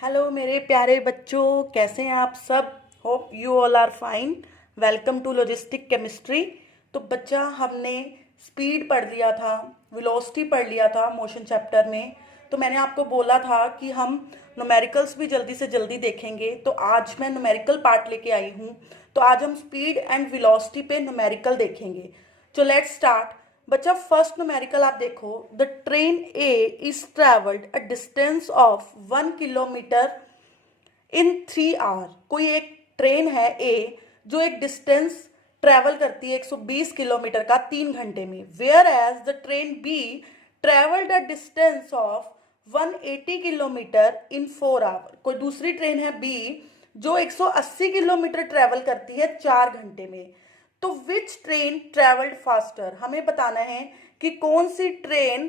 Hello मेरे प्यारे बच्चों, कैसे हैं आप सब। Hope you all are fine. Welcome to logistic chemistry. तो बच्चा, हमने स्पीड पढ़ लिया था, वेलोसिटी पढ़ लिया था मोशन चैप्टर में। तो मैंने आपको बोला था कि हम न्यूमेरिकल्स भी जल्दी से जल्दी देखेंगे। तो आज मैं न्यूमेरिकल पार्ट लेके आई हूँ। तो आज हम स्पीड एंड वेलोसिटी पे न्यूमेरिकल देखेंगे। तो लेट्स स्टार्ट। बच्चा, फर्स्ट न्यूमेरिकल आप देखो। The train A is travelled a distance of 1 kilometre in 3 hour. कोई एक ट्रेन है ए जो एक डिस्टेंस ट्रेवल करती है 120 किलोमीटर का 3 घंटे में। Whereas the train B travelled a distance of 180 kilometre in 4 hour. कोई दूसरी ट्रेन है बी जो 180 किलोमीटर ट्रेवल करती है 4 घंटे में। तो विच ट्रेन ट्रेवल्ड फास्टर, हमें बताना है कि कौन सी ट्रेन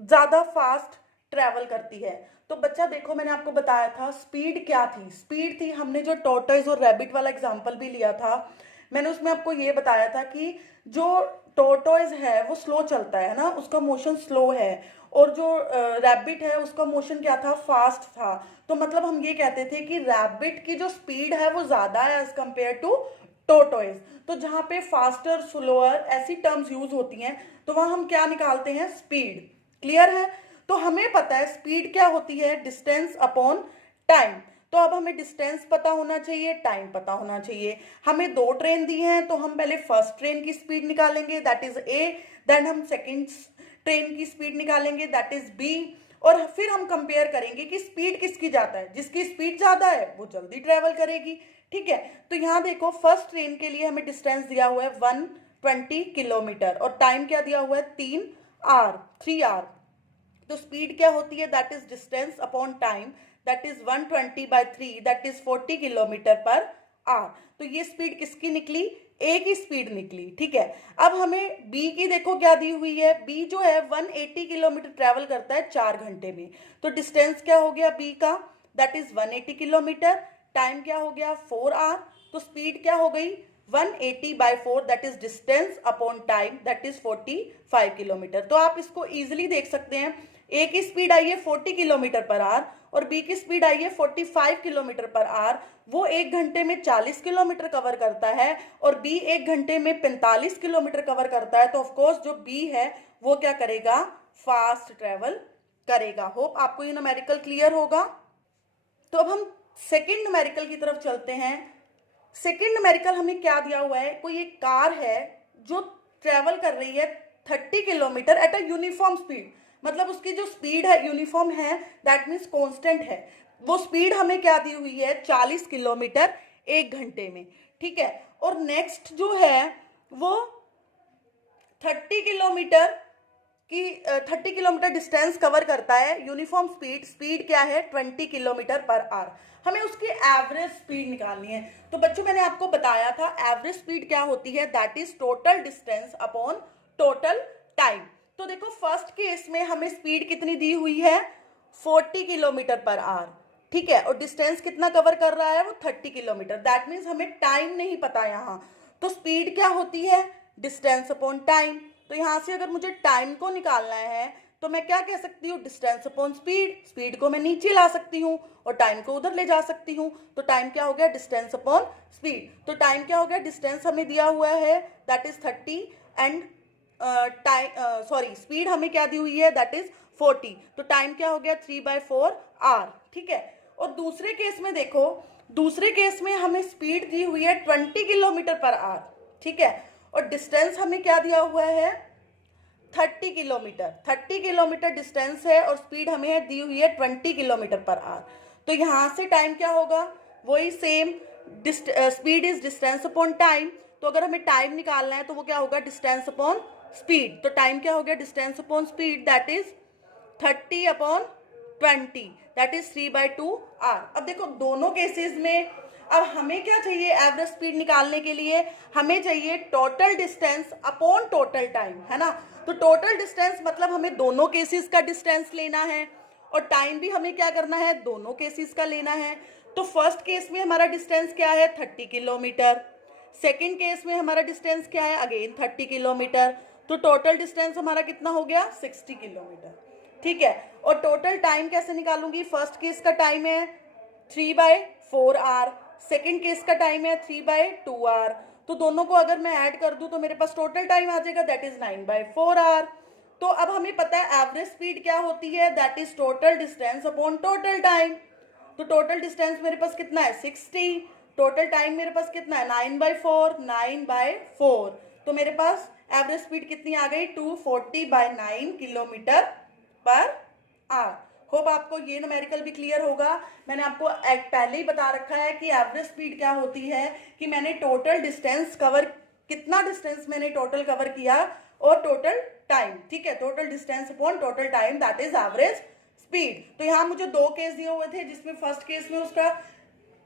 ज्यादा फास्ट ट्रेवल करती है। तो बच्चा देखो, मैंने आपको बताया था स्पीड क्या थी। स्पीड थी, हमने जो टॉर्टोइज और रैबिट वाला एग्जांपल भी लिया था, मैंने उसमें आपको ये बताया था कि जो टॉर्टोइज है वो स्लो चलता है ना, उसका मोशन स्लो है। और जो रैबिट है उसका मोशन क्या था, फास्ट था। तो मतलब हम ये कहते थे कि रैबिट की जो स्पीड है वो ज्यादा है एज कंपेयर टू टोटोइज। तो जहां पे फास्टर, स्लोअर ऐसी टर्म्स यूज होती हैं, तो वहां हम क्या निकालते हैं, स्पीड। क्लियर है। तो हमें पता है स्पीड क्या होती है, डिस्टेंस अपॉन टाइम। तो अब हमें डिस्टेंस पता होना चाहिए, टाइम पता होना चाहिए। हमें 2 ट्रेन दी हैं, तो हम पहले फर्स्ट ट्रेन की स्पीड निकालेंगे, दैट इज ए। देन हम सेकेंड ट्रेन की स्पीड निकालेंगे, दैट इज बी। और फिर हम कंपेयर करेंगे कि स्पीड किसकी ज्यादा है। जिसकी स्पीड ज्यादा है वो जल्दी ट्रेवल करेगी। ठीक है। तो यहाँ देखो, फर्स्ट ट्रेन के लिए हमें डिस्टेंस दिया हुआ है 120 किलोमीटर और टाइम क्या दिया हुआ है, 3 आवर, 3 आवर। तो स्पीड क्या होती है, that is distance upon time, that is 120/3, that is 40 kilometre per hour. तो ये स्पीड किसकी निकली, ए की स्पीड निकली। ठीक है। अब हमें बी की देखो क्या दी हुई है। बी जो है 180 किलोमीटर ट्रेवल करता है 4 घंटे में। तो डिस्टेंस क्या हो गया बी का, दैट इज 180 किलोमीटर। टाइम क्या हो गया, 4 आवर। तो स्पीड क्या हो गई, 180/4, that is distance upon time, that is 45 kilometre. तो आप इसको इजिली देख सकते हैं। ए की स्पीड आई है 40 किलोमीटर पर आवर और बी की स्पीड आई है 45 किलोमीटर पर आवर। वो 1 घंटे में 40 किलोमीटर कवर करता है और बी 1 घंटे में 45 किलोमीटर कवर करता है। तो ऑफकोर्स जो बी है वो क्या करेगा, फास्ट ट्रेवल करेगा। होप आपको ये न्यूमेरिकल क्लियर होगा। तो अब हम सेकेंड न्यूमेरिकल की तरफ चलते हैं। सेकेंड न्यूमेरिकल हमें क्या दिया हुआ है, कोई एक कार है जो ट्रेवल कर रही है 30 kilometre at a uniform speed. मतलब उसकी जो स्पीड है यूनिफॉर्म है, दैट मीन्स कांस्टेंट है। वो स्पीड हमें क्या दी हुई है, 40 किलोमीटर 1 घंटे में। ठीक है। और नेक्स्ट जो है वो 30 किलोमीटर की 30 किलोमीटर डिस्टेंस कवर करता है। यूनिफॉर्म स्पीड, स्पीड क्या है, 20 किलोमीटर पर आवर। हमें उसकी एवरेज स्पीड निकालनी है। तो बच्चों मैंने आपको बताया था एवरेज स्पीड क्या होती है, that is total distance upon total time. तो देखो फर्स्ट केस में हमें स्पीड कितनी दी हुई है, 40 किलोमीटर पर आवर। ठीक है। और डिस्टेंस कितना कवर कर रहा है, वो 30 किलोमीटर। दैट मीन्स हमें टाइम नहीं पता यहाँ। तो स्पीड क्या होती है, डिस्टेंस अपॉन टाइम। तो यहां से अगर मुझे टाइम को निकालना है तो मैं क्या कह सकती हूँ, डिस्टेंस अपॉन स्पीड। स्पीड को मैं नीचे ला सकती हूँ और टाइम को उधर ले जा सकती हूँ। तो टाइम क्या हो गया, डिस्टेंस अपॉन स्पीड। तो टाइम क्या हो गया, डिस्टेंस हमें दिया हुआ है that is 30 and time sorry speed हमें क्या दी हुई है, दैट इज 40। तो टाइम क्या हो गया, 3/4 आवर। ठीक है। और दूसरे केस में देखो, दूसरे केस में हमें स्पीड दी हुई है 20 किलोमीटर पर आवर। ठीक है। और डिस्टेंस हमें क्या दिया हुआ है, 30 किलोमीटर। 30 किलोमीटर डिस्टेंस है और स्पीड हमें दी हुई है 20 किलोमीटर पर आवर। तो यहां से टाइम क्या होगा, वही same, speed is distance upon time. तो अगर हमें टाइम निकालना है तो वो क्या होगा, डिस्टेंस अपॉन स्पीड। तो टाइम क्या हो गया, distance upon speed, that is 30/20, that is 3/2 hour. अब देखो दोनों केसेस में अब हमें क्या चाहिए, एवरेज स्पीड निकालने के लिए हमें चाहिए total distance upon total time, है ना। तो टोटल डिस्टेंस मतलब हमें दोनों केसेस का डिस्टेंस लेना है और टाइम भी हमें क्या करना है, दोनों केसेस का लेना है। तो फर्स्ट केस में हमारा डिस्टेंस क्या है, 30 किलोमीटर। सेकेंड केस में हमारा डिस्टेंस क्या है, अगेन 30 किलोमीटर। तो टोटल डिस्टेंस हमारा कितना हो गया, 60 किलोमीटर। ठीक है। और टोटल टाइम कैसे निकालूंगी? फर्स्ट केस का टाइम है 3/4 आवर, सेकेंड केस का टाइम है 3/2 आवर। तो दोनों को अगर मैं ऐड कर दूं तो मेरे पास टोटल टाइम आ जाएगा, दैट इज 9/4 आवर। तो अब हमें पता है एवरेज स्पीड क्या होती है, that is total distance upon total time. तो टोटल डिस्टेंस मेरे पास कितना है 60, टोटल टाइम मेरे पास कितना है 9/4। तो मेरे पास एवरेज स्पीड कितनी आ गई 240/9 किलोमीटर पर आवर। होप आपको ये न्यूमेरिकल भी क्लियर होगा। मैंने आपको पहले ही बता रखा है कि एवरेज स्पीड क्या होती है, कि मैंने टोटल डिस्टेंस कवर, कितना डिस्टेंस मैंने टोटल कवर किया और टोटल टाइम, ठीक है, total distance upon total time, that is average speed. तो यहाँ मुझे दो केस दिए हुए थे, जिसमें फर्स्ट केस में उसका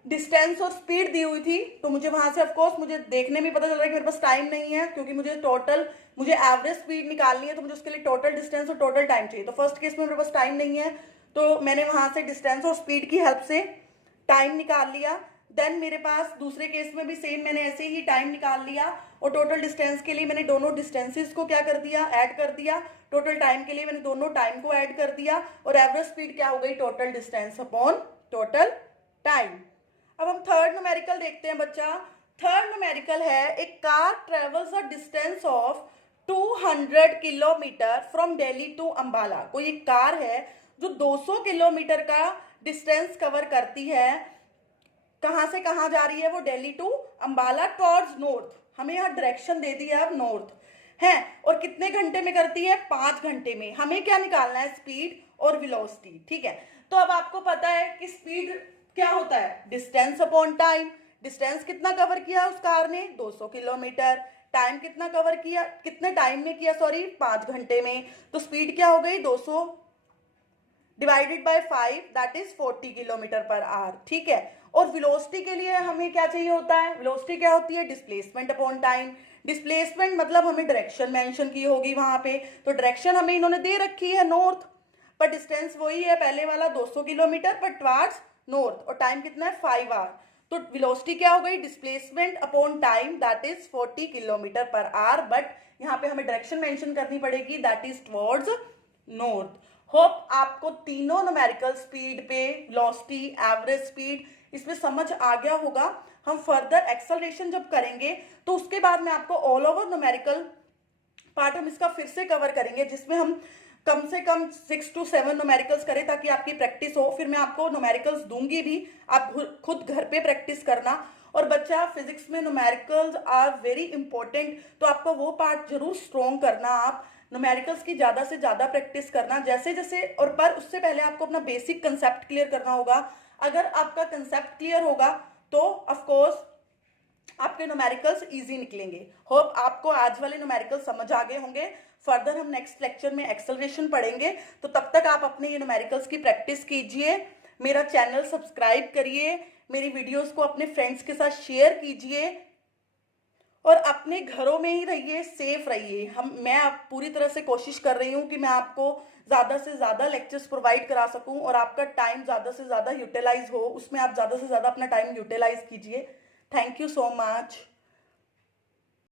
डिस्टेंस और स्पीड दी हुई थी, तो मुझे वहां से ऑफकोर्स मुझे देखने में पता चल रहा है कि मेरे पास टाइम नहीं है, क्योंकि मुझे एवरेज स्पीड निकालनी है, तो मुझे उसके लिए टोटल डिस्टेंस और टोटल टाइम चाहिए। तो फर्स्ट केस में मेरे पास टाइम नहीं है, तो मैंने वहां से डिस्टेंस और स्पीड की हेल्प से टाइम निकाल लिया। देन मेरे पास दूसरे केस में भी सेम मैंने ऐसे ही टाइम निकाल लिया, और टोटल डिस्टेंस के लिए मैंने दोनों डिस्टेंसेस को क्या कर दिया, ऐड कर दिया। टोटल टाइम के लिए मैंने दोनों टाइम को ऐड कर दिया, और एवरेज स्पीड क्या हो गई, total distance upon total time. अब हम थर्ड न्यूमेरिकल देखते हैं बच्चा। थर्ड न्यूमेरिकल है, एक car travels a distance of 200 kilometre from Delhi to Ambala. कोई एक कार है जो 200 किलोमीटर का डिस्टेंस कवर करती है। कहां से कहां जा रही है वो, दिल्ली टू अंबाला टॉर्ड्स नॉर्थ। हमें यहाँ डायरेक्शन दे दी है अब नॉर्थ है, और कितने घंटे में करती है, 5 घंटे में। हमें क्या निकालना है, स्पीड और वेलोसिटी, ठीक है। तो अब आपको पता है कि स्पीड क्या होता है, डिस्टेंस अपॉन टाइम। डिस्टेंस कितना कवर किया उस कार ने, 200 किलोमीटर। टाइम कितना कवर किया, कितने टाइम में किया, सॉरी 5 घंटे में। तो स्पीड क्या हो गई, 200 divided by 5, that is 40 kilometre per hour, ठीक है। और वेलोसिटी के लिए हमें क्या चाहिए होता है, वेलोसिटी क्या होती है, डिस्प्लेसमेंट अपॉन टाइम। डिस्प्लेसमेंट मतलब हमें डायरेक्शन मेंशन की होगी वहां पे, तो डायरेक्शन हमें इन्होंने दे रखी है नॉर्थ, पर डिस्टेंस वही है पहले वाला 200 किलोमीटर, पर टुवर्ड्स नॉर्थ, और टाइम कितना है 5 आवर। तो वेलोसिटी क्या हो गई, displacement upon time, that is 40 kilometre per hour. But यहाँ पे हमें डायरेक्शन मेंशन करनी पड़ेगी, that is towards north. Hope आपको तीनों न्यूमेरिकल, स्पीड पे, वेलोसिटी, एवरेज स्पीड, इसमें समझ आ गया होगा। हम फर्दर एक्सेलरेशन जब करेंगे तो उसके बाद मैं आपको ऑल ओवर न्यूमेरिकल पार्ट हम इसका फिर से कवर करेंगे, जिसमें हम कम से कम 6 to 7 न्यूमेरिकल्स करें, ताकि आपकी प्रैक्टिस हो। फिर मैं आपको न्यूमेरिकल्स दूंगी भी, आप खुद घर पे प्रैक्टिस करना। और बच्चा, फिजिक्स में न्यूमेरिकल्स आर वेरी इंपॉर्टेंट, तो आपको वो पार्ट जरूर स्ट्रॉन्ग करना। आप न्यूमेरिकल्स की ज़्यादा से ज़्यादा प्रैक्टिस करना, जैसे जैसे, और पर उससे पहले आपको अपना बेसिक कंसेप्ट क्लियर करना होगा। अगर आपका कंसेप्ट क्लियर होगा तो ऑफकोर्स आपके न्यूमेरिकल्स इजी निकलेंगे। होप आपको आज वाले न्यूमेरिकल्स समझ आ गए होंगे। फर्दर हम नेक्स्ट लेक्चर में एक्सेलरेशन पढ़ेंगे, तो तब तक आप अपने ये न्यूमेरिकल्स की प्रैक्टिस कीजिए। मेरा चैनल सब्सक्राइब करिए, मेरी वीडियोस को अपने फ्रेंड्स के साथ शेयर कीजिए, और अपने घरों में ही रहिए, सेफ रहिए। मैं पूरी तरह से कोशिश कर रही हूँ कि मैं आपको ज़्यादा से ज़्यादा लेक्चर्स प्रोवाइड करा सकूँ, और आपका टाइम ज़्यादा से ज़्यादा यूटिलाइज हो, उसमें आप ज़्यादा से ज़्यादा अपना टाइम यूटिलाइज कीजिए। Thank you so much.